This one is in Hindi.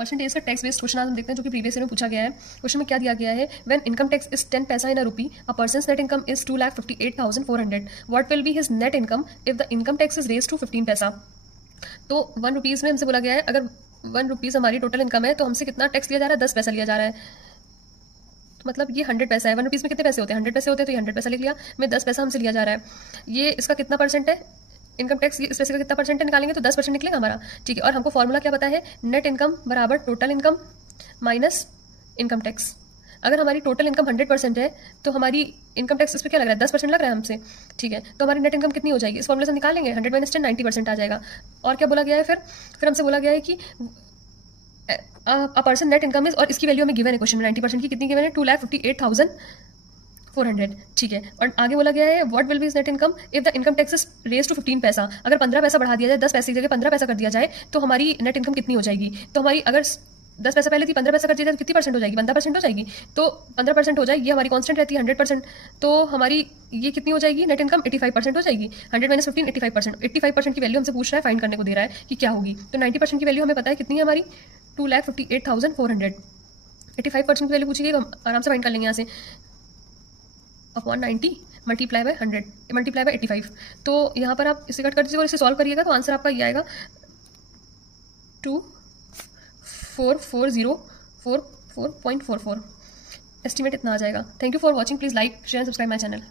परसेंटेज का टैक्स बेस्ड क्वेश्चन आज हम देखते हैं जो कि प्रीवियस ईयर में पूछा गया है। क्वेश्चन में क्या दिया गया है, व्हेन इनकम टैक्स इज 10 पैसा in a rupee, a person's net income is 2,58,400, what will be his net income if the income tax is raise to 15 paisa. तो 1 रुपीज़ में हमसे बोला गया है, अगर 1 रुपीज़ हमारी टोटल इनकम है तो हमसे कितना टैक्स लिया जा रहा है, 10 पैसा लिया जा रहा है। मतलब ये 100 पैसा है। 1 रुपीज़ में कितने पैसे होते हैं, 100 पैसे होते हैं, तो ये 100 पैसा लिख लिया। में 10 पैसा हमसे लिया जा रहा है। ये इसका कितना परसेंट है, इनकम टैक्स इस पैसे का कितना परसेंट निकालेंगे तो 10% निकलेगा हमारा। ठीक है, और हमको फॉर्मूला क्या पता है, नेट इनकम बराबर total income minus income tax. अगर हमारी टोटल इनकम 100% है तो हमारी इनकम टैक्स इस पर क्या लग रहा है, 10% लग रहा है हमसे। ठीक है, तो हमारी नेट इनकम कितनी हो जाएगी, इस फॉर्मूले से निकालेंगे, 100 माइनस 10 90% आ जाएगा। और क्या बोला गया है, फिर हमसे बोला गया है कि a person net income is, और इसकी वैल्यू हमें गिवन है क्वेश्चन में, 90% की कितनी गिवन है, 2,58,400। ठीक है, और आगे बोला गया है what will be net income if the income tax is raise to 15 paisa. अगर 15 पैसा बढ़ा दिया जाए, 10 पैसे की जगह 15 पैसा कर दिया जाए तो हमारी नेट इनकम कितनी हो जाएगी। तो हमारी अगर 10 पैसा पहले थी, 15 पैसा कर दिया जाए तो कितनी परसेंट हो जाएगी, 15% हो जाएगी। तो 15% हो जाएगी, ये हमारी कांस्टेंट रहती है 100%, तो हमारी ये कितनी हो जाएगी, नेट इनकम 85% हो जाएगी। 100 माइनस 15 85%, 85% की वैल्यू हमसे पूछ रहा है, फाइंड करने को दे रहा है कि क्या होगी। तो 90% की वैल्यू हमें पता है कितनी है हमारी, 2,58,400। 85% की वैल्यू पूछेगी तो हम आराम से फाइंड कर लेंगे यहाँ से, upon 90 multiply by 100 multiply by 85। तो यहाँ पर आप इसे कट कर दीजिए और इसे सॉल्व करिएगा तो आंसर आपका ये आएगा 244044.44। एस्टिमेट इतना आ जाएगा। Thank you for watching, please like share subscribe my channel.